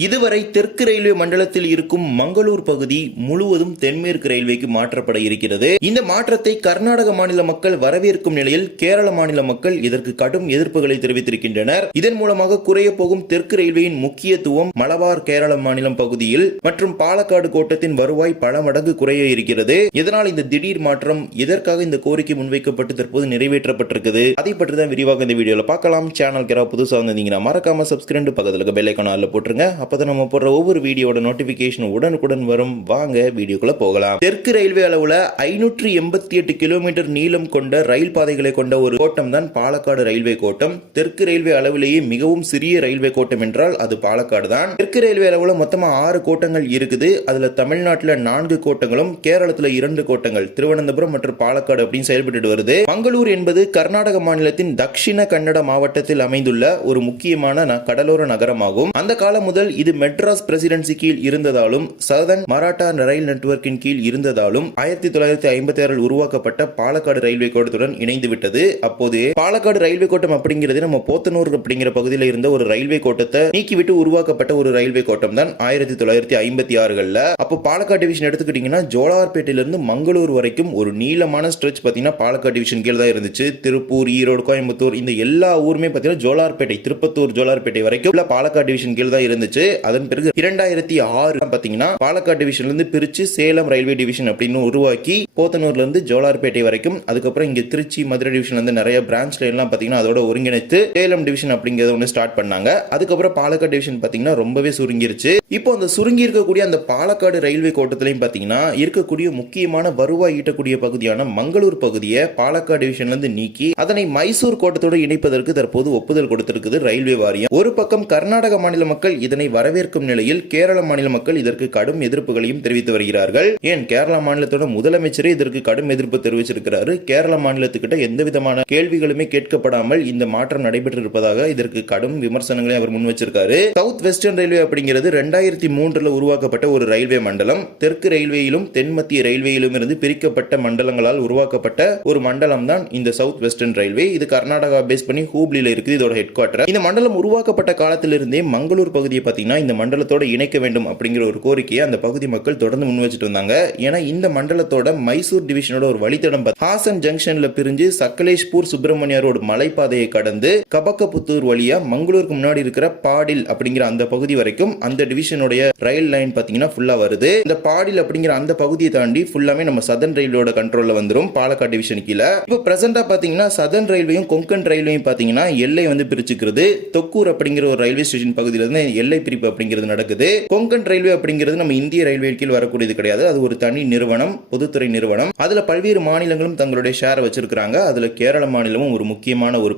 இதுவரை தெற்கு ரயில்வே மண்டலத்தில் இருக்கும் மங்களூர் பகுதி முழுவதும் தென்மேற்கு ரயில்வேக்கு மாற்றப்பட இருக்கிறது. இந்த மாற்றத்தை கர்நாடக மாநில மக்கள் வரவேற்கும் நிலையில் கேரள மாநில மக்கள் இதற்கு கடும் எதிர்ப்புகளை தெரிவித்திருக்கின்றனர். இதன் மூலமாக குறைய போகும் தெற்கு ரயில்வேயின் முக்கியத்துவம் மலபார் கேரள மாநிலம் பகுதியில் மற்றும் பாலக்காடு கோட்டத்தின் வருவாய் பல மடங்கு குறைய இருக்கிறது. இதனால் இந்த திடீர் மாற்றம் எதற்காக இந்த கோரிக்கை முன்வைக்கப்பட்டு தற்போது நிறைவேற்றப்பட்டிருக்குது அதை பற்றி தான் விரிவாக இந்த வீடியோல பார்க்கலாம். சேனல் புதுசா வந்தீங்கன்னா மறக்காம சப்ஸ்கிரைப் பக்கத்துல பெல் ஐகான் போட்டுருங்க. அப்பதான் நம்ம போடுற ஒவ்வொரு வீடியோட நோட்டிபிகேஷன் உடனுக்குடன் வரும். வாங்க வீடியோக்குள்ள போகலாம். தெற்கு ரயில்வே அளவுல 588 கிலோமீட்டர் நீளம் கொண்ட ரயில் பாதைகளை கொண்ட ஒரு கோட்டம் தான் பாலக்காடு ரயில்வே கோட்டம். தெற்கு ரயில்வே அளவிலேயே மிகவும் சிறிய ரயில்வே கோட்டம் என்றால் அது பாலக்காடு தான். தெற்கு ரயில்வே அளவுல மொத்தமா 6 கோட்டங்கள் இருக்குது. அதுல தமிழ்நாட்டில் 4 கோட்டங்களும் கேரளத்துல 2 கோட்டங்கள் திருவனந்தபுரம் மற்றும் பாலக்காடு அப்படின்னு செயல்பட்டு வருது. மங்களூர் என்பது கர்நாடக மாநிலத்தின் தக்ஷிண கன்னட மாவட்டத்தில் அமைந்துள்ள ஒரு முக்கியமான கடலோர நகரமாகும். அந்த காலம் முதல் இது மெட்ராஸ் பிரசிடென்சி கீழ் இருந்ததாலும் சதர்ன் மராட்டா ரயில் நெட்வொர்க்கின் கீழ் இருந்ததாலும் 1956 உருவாக்கப்பட்ட பாலக்காடு ரயில்வே கோட்டத்துடன் இணைந்து விட்டது. அப்போது பாலக்காடு ரயில்வே கோட்டம் அப்படிங்கிறது நம்ம போத்தனூர் அப்படிங்கிற பகுதியில் இருந்த ஒரு ரயில்வே கோட்டத்தை நீக்கிவிட்டு உருவாக்கப்பட்ட ஒரு ரயில்வே கோட்டம் தான் 1956. அப்போ பாலக்காடு டிவிஷன் எடுத்துக்கிட்டீங்கன்னா ஜோலார்பேட்டையிலிருந்து மங்களூர் வரைக்கும் ஒரு நீளமான ஸ்ட்ரெச் பாத்தீங்கன்னா பாலக்காடு டிவிஷன் கீழ் தான் இருந்துச்சு. திருப்பூர், ஈரோடு, கோயம்புத்தூர் இந்த எல்லா ஊருமே பாத்தீங்கன்னா ஜோலார்பேட்டை, திருப்பத்தூர் ஜோலார்பேட்டை வரைக்கும் பாலக்காடு டிவிஷன் கீழ் தான் இருந்துச்சு. அதன் பிறகு 2006 பாத்தீங்கன்னா பாலக்காடு டிவிஷன்ல இருந்து பிரிச்சு சேலம் ரயில்வே டிவிஷன் அப்படின்னு உருவாக்கி போத்தனூர்ல இருந்து ஜோலார்பேட்டை வரைக்கும், அதுக்கப்புறம் இங்க திருச்சி, மதுரை டிவிஷன்ல இருந்து நிறைய பிரான்ச்ல எல்லாம் பாத்தீங்கன்னா அதோட ஒருங்கிணைத்து சேலம் டிவிஷன் அப்படிங்கறத ஒன்னு ஸ்டார்ட் பண்ணாங்க. அதுக்கப்புறம் பாலக்காடு டிவிஷன் பாத்தீங்கன்னா ரொம்பவே சுருங்கிருச்சு. இப்போ அந்த சுருங்கி இருக்கக்கூடிய அந்த பாலக்காடு ரயில்வே கோட்டத்திலையும் பாத்தீங்கன்னா இருக்கக்கூடிய முக்கியமான வருவாய் ஈட்டக்கூடிய பகுதியான மங்களூர் பகுதியை பாலக்காடு டிவிஷன்ல இருந்து நீக்கி அதனை மைசூர் கோட்டத்தோடு இணைப்பதற்கு தற்போது ஒப்புதல் கொடுத்திருக்குது ரயில்வே வாரியம். ஒரு பக்கம் கர்நாடக மாநில மக்கள் இதனை வரவேற்கும் நிலையில் கேரள மாநில மக்கள் இதற்கு கடும் எதிர்ப்புகளையும் தெரிவித்து வருகிறார்கள். ஏன் கேரள மாநிலத்தோட முதலமைச்சரே இதற்கு கடும் எதிர்ப்பு தெரிவிச்சிருக்கிறாரு. கேரள மாநிலத்துக்கிட்ட எந்த விதமான கேள்விகளுமே கேட்கப்படாமல் இந்த மாற்றம் நடைபெற்று இருப்பதாக இதற்கு கடும் விமர்சனங்களை அவர் முன் வச்சிருக்காரு. சவுத் வெஸ்டர்ன் ரயில்வே அப்படிங்கிறது 2003 உருவாக்கப்பட்ட ஒரு ரயில்வே மண்டலம். தெற்கு ரயில்வேயிலும் தென் மத்திய ரயில்வேயிலும் இருந்து பிரிக்கப்பட்ட மண்டலங்களால் உருவாக்கப்பட்ட ஒரு மண்டலம் தான் இந்த சவுத் வெஸ்டர்ன் ரயில்வே. இது கர்நாடகா பேஸ் பண்ணி ஹூப்ளில இருக்குது இதோட ஹெட் குவார்டர். இந்த மண்டலம் உருவாக்கப்பட்ட காலத்திலிருந்தே மங்களூர் பகுதியை பாத்தீங்கன்னா இந்த மண்டலத்தோட இணைக்க வேண்டும் அப்படிங்கிற ஒரு கோரிக்கையை அந்த பகுதி மக்கள் தொடர்ந்து முன் வச்சுட்டு வந்தாங்க. ஏன்னா இந்த மண்டலத்தோட மைசூர் டிவிஷனோட ஒரு வழித்தடம் ஹாசன் ஜங்ஷன்ல பிரிஞ்சு சக்கலேஷ்பூர் சுப்பிரமணிய ரோடு மலைப்பாதையை கடந்து கபக்கபுத்தூர் வழியா மங்களூருக்கு முன்னாடி இருக்கிற பாடில் அப்படிங்கிற அந்த பகுதி வரைக்கும் அந்த டிவிஷனுடைய ரயில் லைன் பாத்தீங்கன்னா ஃபுல்லா வருது. இந்த பாடில் அப்படிங்கிற அந்த பகுதியை தாண்டி ஃபுல்லாமே நம்ம சதர்ன் ரயில்வேயோட கண்ட்ரோல்ல வந்துரும் பாலக்காடு டிவிஷன் கீழ. இப்போ பிரசன்டா பாத்தீங்கன்னா சதர்ன் ரயில்வேயும் கொங்கன் ரயில்வேயும் பாத்தீங்கன்னா எல்லை வந்து பிரிச்சுக்கிறது. தொக்கூர் அப்படிங்கிற ஒரு ரயில்வே ஸ்டேஷன் பகுதியில இருந்து எல்லை பிரிப்பு அப்படிங்கிறது நடக்குது. கொங்கன் ரயில்வே அப்படிங்கிறது நம்ம இந்திய ரயில்வே கீழ் வரக்கூடியது கிடையாது. அது ஒரு தனி நிறுவனம், பொதுத்துறை நிறுவனம். அதுல பல்வேறு மாநிலங்களும் தங்களுடைய ஷேர் வச்சிருக்காங்க. அதுல கேரள மாநிலமும் ஒரு முக்கியமான ஒரு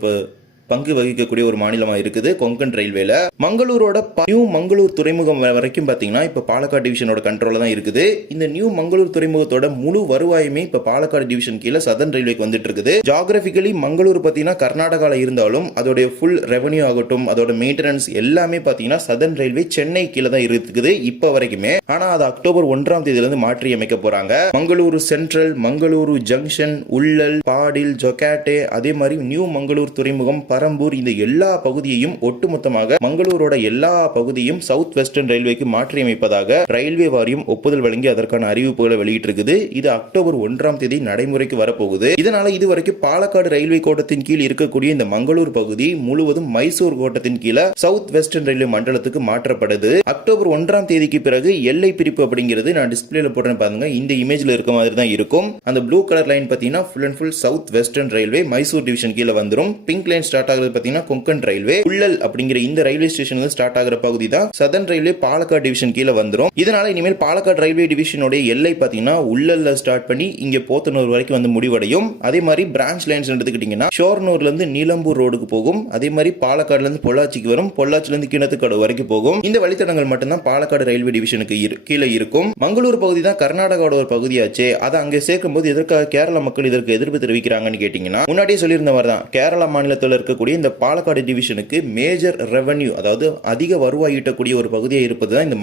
பங்கு வகிக்கக்கூடிய ஒரு மாநிலமா இருக்குது கொங்கன் ரயில்வேல. மங்களூரோட நியூ மங்களூர் துறைமுகம் வரைக்கும் பாத்தீங்கன்னா இப்ப பாலக்காடு டிவிஷனோட கண்ட்ரோல்ல தான் இருக்குது. இந்த நியூ மங்களூர் துறைமுகத்தோட முழு வருவாயுமே இப்ப பாலக்காடு டிவிஷன் கீழ சதர்ன் ரயில்வேக்கு வந்துட்டு இருக்குது. ஜியோகிராபிக்கலி மங்களூர் பாத்தீங்கன்னா கர்நாடகால இருந்தாலும் அதோட ஃபுல் ரெவன்யூ ஆகட்டும், அதோட மெயின்டெனன்ஸ் எல்லாமே பாத்தீங்கன்னா சதர்ன் ரயில்வே சென்னை கீழ தான் இருக்குது இப்ப வரைக்குமே. ஆனா அது அக்டோபர் 1 இருந்து மாற்றி அமைக்க போறாங்க. மங்களூரு சென்ட்ரல், மங்களூரு ஜங்ஷன், உள்ளல், பாடில், ஜொகாட்டே, அதே மாதிரி நியூ மங்களூர் துறைமுகம், பரம்பூர் இந்த எல்லா பகுதியையும் ஒட்டுமொத்தமாக மங்களூரோட எல்லா பகுதியும் சவுத் வெஸ்டர்ன் ரயில்வேக்கு மாற்றி அமைப்பதாக ரயில்வே வாரியம் ஒப்புதல் வழங்கி அதற்கான அறிவிப்புகளை வெளியிட்டிருக்குது. இது அக்டோபர் 1 நடைமுறைக்கு வரப்போகுது. இதனால இதுவரைக்கும் பாலக்காடு ரயில்வே கோட்டத்தின் கீழ் இருக்கக்கூடிய இந்த மங்களூர் பகுதி முழுவதும் மைசூர் கோட்டத்தின் கீழ சவுத் வெஸ்டர்ன் ரயில்வே மண்டலத்துக்கு மாற்றப்படுது. அக்டோபர் 1 பிறகு எல்லை பிரிப்பு அப்படிங்கிறது நான் டிஸ்பிளேல போடுறேன் பாருங்க. இந்த இமேஜ்ல இருக்க மாதிரி தான் இருக்கும். அந்த ப்ளூ கலர் லைன் பாத்தீங்கன்னா full and full south western railway Mysore division கீழ வந்துரும். பிங்க் லைன் ஸ்டார்ட் ஆகுறது பாத்தீங்கன்னா கொங்கன் ரயில்வே. உள்ளல் அப்படிங்கிற இந்த ரயில்வே ஸ்டேஷன்ல ஸ்டார்ட் ஆகிற பகுதி தான் சதர்ன் ரயில்வே பாலக்காடு டிவிஷன் கீழ வந்துரும். இதனால இனிமேல் பாலக்காடு ரயில்வே டிவிஷனோட எல்லை பாத்தீங்கன்னா உள்ளல்ல ஸ்டார்ட் பண்ணி இங்க போத்தனூர் வரைக்கும் வந்து முடிவடையும். அதே மாதிரி பிரான்ச் லைன்ஸ் எடுத்துக்கிட்டீங்கன்னா ஷோர்னூர்ல இருந்து நீலம்பூர் ரோடுக்கு போகும். அதே மாதிரி பாலக்காடுல இருந்து பொள்ளாச்சிக்கு வரும். பொள்ளாச்சில இருந்து கிணத்துக்கடவு வரைக்கும் போகும். இந்த வழித்தடங்கள் மட்டும்தான் பாலக்காடு ரயில்வே டிவிஷனுக்கு கீழே இருக்கும். மங்களூர் பகுதி தான் கர்நாடகாவோட ஒரு பகுதியாச்சு. அதை அங்க சேர்க்கும் போது எதற்காக கேரள மக்கள் இதற்கு எதிர்ப்பு தெரிவிக்கிறாங்கன்னு கேட்டீங்கன்னா முன்னாடியே சொல்லியிருந்த மாதிரி தான் கேரள மாநிலத்தில் இருக்க இருக்கக்கூடிய இந்த பாலக்காடு டிவிஷனுக்கு மேஜர் ரெவன்யூ, அதாவது அதிக வருவாய் ஈட்டக்கூடிய ஒரு பகுதியாக இருப்பதுதான் இந்த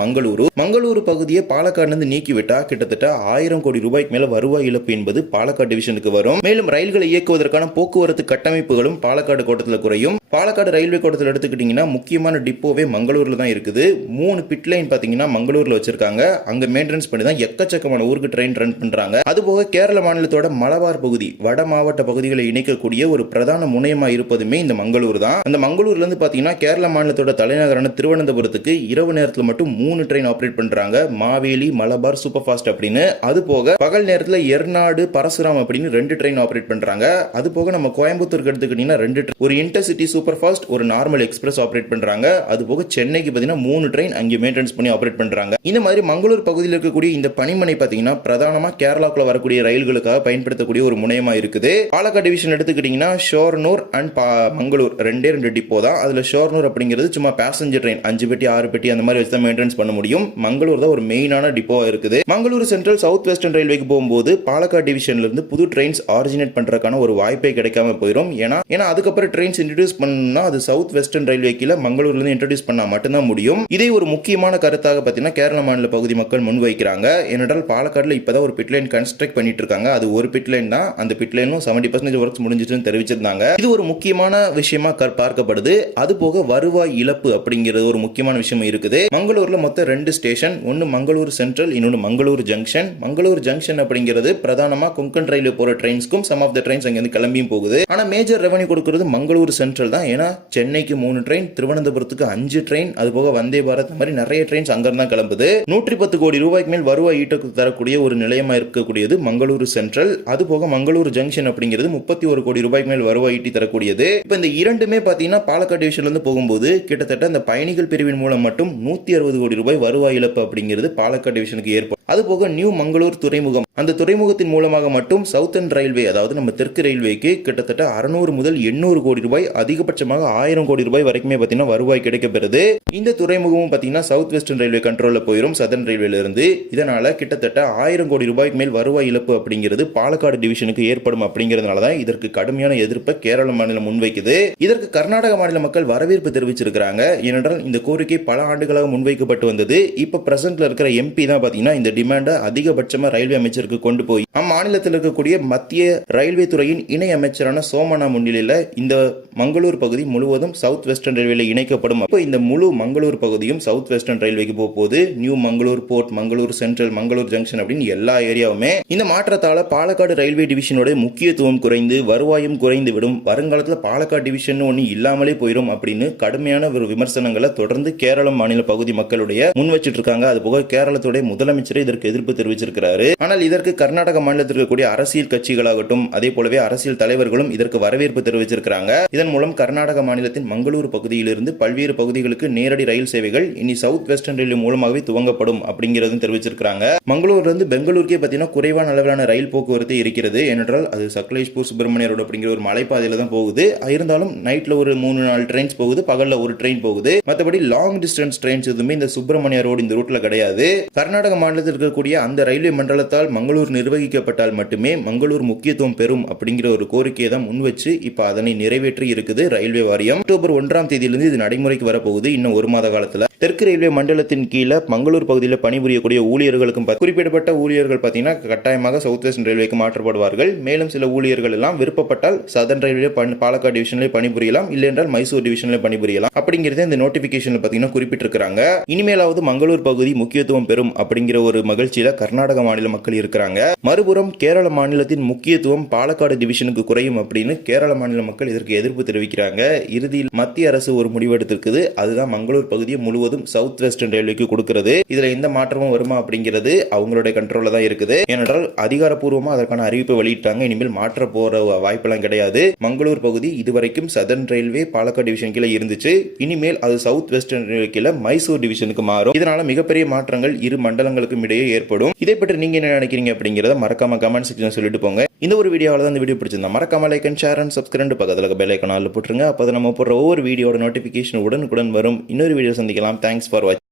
மங்களூரு பகுதியை பாலக்காடு நீக்கிவிட்டா கிட்டத்தட்ட 1000 கோடி ரூபாய்க்கு மேல வருவாய் இழப்பு என்பது பாலக்காடு டிவிஷனுக்கு வரும். மேலும் ரயில்களை இயக்குவதற்கான போக்குவரத்து கட்டமைப்புகளும் பாலக்காடு கோட்டத்தில் குறையும். பாலக்காடு ரயில்வே கோட்டத்தில் எடுத்துக்கிட்டீங்கன்னா முக்கியமான டிப்போவே மங்களூர்ல தான் இருக்குது. 3 பிட் லைன் பாத்தீங்கன்னா மங்களூர்ல வச்சிருக்காங்க. அங்க மெயின்டெனன்ஸ் பண்ணி தான் எக்கச்சக்கமான ஊருக்கு ட்ரெயின் ரன் பண்றாங்க. அதுபோக கேரள மாநிலத்தோட மலபார் பகுதி, வட மாவட்ட பகுதிகளை இணைக்கக்கூடிய ஒரு பிரதான முனையமா இருப்பதுமே இந்த மங்களூர் தான். அந்த மங்களூர்ல இருந்து பாத்தீங்கன்னா கேரள மாநிலத்தோட தலைநகரான திருவனந்தபுரத்துக்கு இரவு நேரத்தில் மட்டும் 3 ட்ரெயின் ஆபரேட் பண்றாங்க. மாவேலி, மலபார், சூப்பர் ஃபாஸ்ட் அப்படின்னு. அது போக பகல் நேரத்தில் எர்நாடு, பரசுராம் அப்படின்னு 2 ட்ரெயின் ஆபரேட் பண்றாங்க. அது போக நம்ம கோயம்புத்தூருக்கு எடுத்துக்கிட்டீங்கன்னா 2 ஒரு இன்டர்சிட்டி சூப்பர் ஃபாஸ்ட், ஒரு நார்மல் எக்ஸ்பிரஸ் ஆபரேட் பண்றாங்க. அது போக சென்னைக்கு பாத்தீங்கன்னா 3 ட்ரெயின் அங்கே மெயின்டெனன்ஸ் பண்ணி ஆபரேட் பண்றாங்க. இந்த மாதிரி மங்களூர் பகுதியில் இருக்கக்கூடிய இந்த பணிமனை பாத்தீங்கன்னா பிரதானமா கேரளாக்குள்ள வரக்கூடிய ரயில்களுக்காக பயன்படுத்தக்கூடிய ஒரு முனையமா இருக்குது. பாலக்காடு டிவிஷன் எடுத்துக்கிட்டீங்கன்னா ஷோர்னூர் அண்ட் மங்களூர் 2 டிப்போ தான். அதுல ஷோர்னூர் அப்படிங்கிறது சும்மா பேசஞ்சர் ட்ரெயின் 5 பெட்டி 6 பெட்டி அந்த மாதிரி வச்சு தான் மெயின்டெனன்ஸ் பண்ண முடியும். மங்களூர் தான் ஒரு மெயினான டிப்போவா இருக்குது. மங்களூர் சென்ட்ரல் சவுத் வெஸ்டர்ன் ரயில்வேக்கு போகும்போது பாலக்காடு டிவிஷன்ல இருந்து புது ட்ரெயின்ஸ் ஆரிஜினேட் பண்றதுக்கான ஒரு வாய்ப்பே கிடைக்காம போயிடும். ஏன்னா அதுக்கப்புறம் ட்ரெயின்ஸ் இன்ட்ரோடியூஸ் பண்ணா அது சவுத் வெஸ்டர்ன் ரயில்வே கீழ மங்களூர்ல இருந்து இன்ட்ரோடியூஸ் பண்ணா மட்டும்தான் முடியும். இதே ஒரு முக்கியமான கருத்தாக பார்த்தீங்கன்னா கேரள மாநில பகுதி மக்கள் முன்வைக்கிறாங்க. ஏனென்றால் பாலக்காடுல இப்பதான் ஒரு பிட் லைன் கன்ஸ்ட்ரக்ட் பண்ணிட்டு இருக்காங்க. அது ஒரு பிட் லைன் தான். அந்த பிட் லைனும் 70% ஒர்க்ஸ் முடிஞ்சிட்டுன்னு தெரிவிச்சிருந்தாங்க. இது ஒரு முக்கியமான விஷயமா பார்க்கப்படுது. அது போக வருவாய் இழப்பு அப்படிங்கிறது ஒரு முக்கியமான விஷயம் இருக்குது. மங்களூர்ல மொத்தம் 2 ஸ்டேஷன், ஒன்னு மங்களூர் சென்ட்ரல், இன்னொன்னு மங்களூர் ஜங்ஷன். மங்களூர் ஜங்ஷன் அப்படிங்கிறது பிரதானமா கொங்கன் ரயில்வே போற ட்ரெயின்ஸ்க்கும் சம் ஆஃப் த ட்ரெயின்ஸ் அங்க இருந்து கிளம்பியும் போகுது. ஆனா மேஜர் ரெவன்யூ கொடுக்கிறது மங்களூர் சென்ட்ரல் தான். ஏன்னா சென்னைக்கு 3 ட்ரெயின், திருவனந்தபுரத்துக்கு 5 ட்ரெயின், அது போக வந்தே பாரத் மாதிரி நிறைய ட்ரெயின்ஸ் அங்க இருந்தா கிளம்புது. 110 கோடி ரூபாய்க்கு மேல் வருவாய் ஈட்ட தரக்கூடிய ஒரு நிலையமா இருக்கக்கூடியது மங்களூரு சென்ட்ரல். அது போக மங்களூர் ஜங்ஷன் அப்படிங்கிறது 31 கோடி ரூபாய்க்கு மேல் வருவாய் ஈட்டி தரக்கூடியது. இப்ப இந்த இரண்டுமே பாத்தீங்கன்னா பாலக்காடு டிவிஷன்ல இருந்து போகும்போது கிட்டத்தட்ட அந்த பயணிகள் பிரிவின் மூலம் மட்டும் 160 கோடி ரூபாய் வருவாய் இழப்பு அப்படிங்கிறது பாலக்காடு டிவிஷனுக்கு ஏற்படும். அது போக நியூ மங்களூர் துறைமுகம், அந்த துறைமுகத்தின் மூலமாக மட்டும் சவுத்தர்ன் ரயில்வே, அதாவது நம்ம தெற்கு ரயில்வேக்கு கிட்டத்தட்ட 600 முதல் 800 கோடி ரூபாய், அதிகபட்சமாக 1000 கோடி ரூபாய் வரைக்குமே பாத்தீங்கன்னா வருவாய் கிடைக்கப்பெறுது. இந்த துறைமுகமும் பாத்தீங்கன்னா சவுத் வெஸ்டர்ன் ரயில்வே கண்ட்ரோல்ல போயிடும், சதர்ன் ரயில்வேல இருந்து. இதனால கிட்டத்தட்ட 1000 கோடி ரூபாய்க்கு மேல் வருவாய் இழப்பு அப்படிங்கிறது பாலக்காடு டிவிஷனுக்கு ஏற்படும். அப்படிங்கிறதுனால தான் இதற்கு கடுமையான எதிர்ப்பை கேரள மாநிலம் முன்வைக்குது. இதற்கு கர்நாடக மாநில மக்கள் வரவேற்பு தெரிவிச்சிருக்காங்க. ஏனென்றால் இந்த கோரிக்கை பல ஆண்டுகளாக முன்வைக்கப்பட்டு வந்தது. இப்ப பிரசன்ட்ல இருக்கிற எம்பி தான் பாத்தீங்கன்னா இந்த டிமாண்டை அதிகபட்சமா ரயில்வே அமைச்சருக்கு கொண்டு போய் அம்மாநிலத்தில் இருக்கக்கூடிய மத்திய ரயில்வே துறையின் இணை அமைச்சரான சோமனா முன்னிலையில் இந்த மங்களூர் பகுதி முழுவதும் சவுத் வெஸ்டர்ன் ரயில்வே இணைக்கப்படும். அப்போ இந்த முழு மங்களூர் பகுதியும் சவுத் வெஸ்டர்ன் ரயில்வேக்கு போகும்போது New Mangalore Port, Mangalore Central, Mangalore Junction அப்படின்னு எல்லா ஏரியாவுமே. இந்த மாற்றத்தால பாலக்காடு ரயில்வே டிவிஷனோட முக்கியத்துவம் குறைந்து வருவாயும் குறைந்து விடும். வருங்காலத்தில் பாலக்காடு டிவிஷன் ஒன்று இல்லாமலே போயிடும் அப்படின்னு கடுமையான ஒரு விமர்சனங்களை தொடர்ந்து கேரள மாநில பகுதி மக்களுடைய முன் வச்சிட்டு இருக்காங்க. அது போக கேரளத்துடைய முதலமைச்சரே இதற்கு எதிர்ப்பு தெரிவிச்சிருக்கிறாரு. ஆனால் இதற்கு கர்நாடக மாநிலத்தில் இருக்கக்கூடிய அரசியல் கட்சிகளாகட்டும், அதே போலவே அரசியல் தலைவர்களும் இதற்கு வரவேற்பு தெரிவிச்சிருக்கிறாங்க. இதன் மூலம் கர்நாடக மாநிலத்தின் மங்களூர் பகுதியிலிருந்து பல்வேறு பகுதிகளுக்கு நேரடி ரயில் சேவைகள் இனி சவுத் வெஸ்டர்ன் ரயில்வே மூலமாகவே துவங்கப்படும் அப்படிங்கிறதும் தெரிவிச்சிருக்காங்க. மங்களூர்ல இருந்து பெங்களூருக்கே பார்த்தீங்கன்னா குறைவான அளவிலான ரயில் போக்குவரத்து இருக்கிறது. ஏனென்றால் அது சக்லேஷ்பூர் சுப்பிரமணிய ரோடு அப்படிங்கிற ஒரு மலைப்பாதையில தான் போகுது. இருந்தாலும் நைட்ல ஒரு 3-4 ட்ரெயின்ஸ் போகுது, பகல்ல ஒரு ட்ரெயின் போகுது. மற்றபடி லாங் டிஸ்டன்ஸ் ட்ரெயின்ஸ் எதுவுமே இந்த சுப்பிரமணிய ரோடு இந்த ரூட்ல கிடையாது. கர்நாடக மாநிலத்தில் இருக்கக்கூடிய அந்த ரயில்வே மண்டலத்தால் மங்களூர் நிர்வகிக்கப்பட்டால் மட்டுமே மங்களூர் முக்கியத்துவம் பெறும் அப்படிங்கிற ஒரு கோரிக்கையை தான் முன் வச்சு இப்ப அதனை நிறைவேற்றி இருக்குது ரயில்வே வாரியம். அக்டோபர் 1ஆம் தேதியிலிருந்து இது நடைமுறைக்கு வரப்போகுது. இன்னும் 1 மாத காலத்துல தெற்கு ரயில்வே மண்டலத்தின் கீழே மங்களூர் பகுதியில் பணிபுரியக்கூடிய ஊழியர்களுக்கும் குறிப்பிடப்பட்ட ஊழியர்கள் பார்த்தீங்கன்னா கட்டாயமாக சவுத் வெஸ்டர்ன் ரயில்வேக்கு மாற்றப்படுவார்கள். மேலும் சில ஊழியர்கள் எல்லாம் விருப்பப்பட்டால் சதர்ன் ரயில்வே பாலக்காடு டிவிஷன்ல பணிபுரியலாம், இல்லை என்றால் மைசூர் டிவிஷன்ல பணிபுரியலாம் அப்படிங்கிறத இந்த நோட்டிபிகேஷன்ல பார்த்தீங்கன்னா குறிப்பிட்டிருக்கிறாங்க. இனிமேலாவது மங்களூர் பகுதி முக்கியத்துவம் பெறும் அப்படிங்கிற ஒரு மகிழ்ச்சியில கர்நாடக மாநில மக்கள் இருக்கிறாங்க. மறுபுறம் கேரள மாநிலத்தின் முக்கியத்துவம் பாலக்காடு டிவிஷனுக்கு குறையும் அப்படின்னு கேரள மாநில மக்கள் இதற்கு எதிர்ப்பு தெரிவிக்கிறாங்க. இறுதியில் மத்திய அரசு ஒரு முடிவு எடுத்திருக்குது. அதுதான் மங்களூர் பகுதியை முழுவதும் சவுத் வெஸ்டர்ன் ரயில்வேக்கு கொடுக்கிறது. இதுல எந்த மாற்றமும் வருமா அப்படிங்கிறது அவங்களுடைய கண்ட்ரோல்ல தான் இருக்குது. ஏனென்றால் அதிகாரப்பூர்வமா அதற்கான அறிவிப்பை வெளியிட்டாங்க. இனிமேல் மாற்ற போற வாய்ப்பெல்லாம் கிடையாது. மங்களூர் பகுதி இதுவரைக்கும் சதர்ன் ரயில்வே பாலக்காடு டிவிஷன் கீழே இருந்துச்சு. இனிமேல் அது சவுத் வெஸ்டர்ன் ரயில்வே கீழே மைசூர் டிவிஷனுக்கு மாறும். இதனால மிகப்பெரிய மாற்றங்கள் இரு மண்டலங்களுக்கும் இடையே ஏற்படும். இதை பற்றி நீங்க என்ன நினைக்கிறீங்க அப்படிங்கறத மறக்காம கமெண்ட் செக்ஷன்ல சொல்லிட்டு போங்க. இந்த ஒரு வீடியோவில் தான் இந்த வீடியோ பிடிச்சிருந்தா மறக்காம like and share and subscribe பக்கத்துல பெல் ஐகான் ஆல்ல போட்டுருங்க. அப்போ நம்ம போடுற ஒவ்வொரு வீடியோட நோட்டிபிகேஷன் உடனுக்குடன் வரும். இன்னொரு வீடியோ சந்திக்கலாம். தேங்க்ஸ் ஃபார் வாட்சிங்.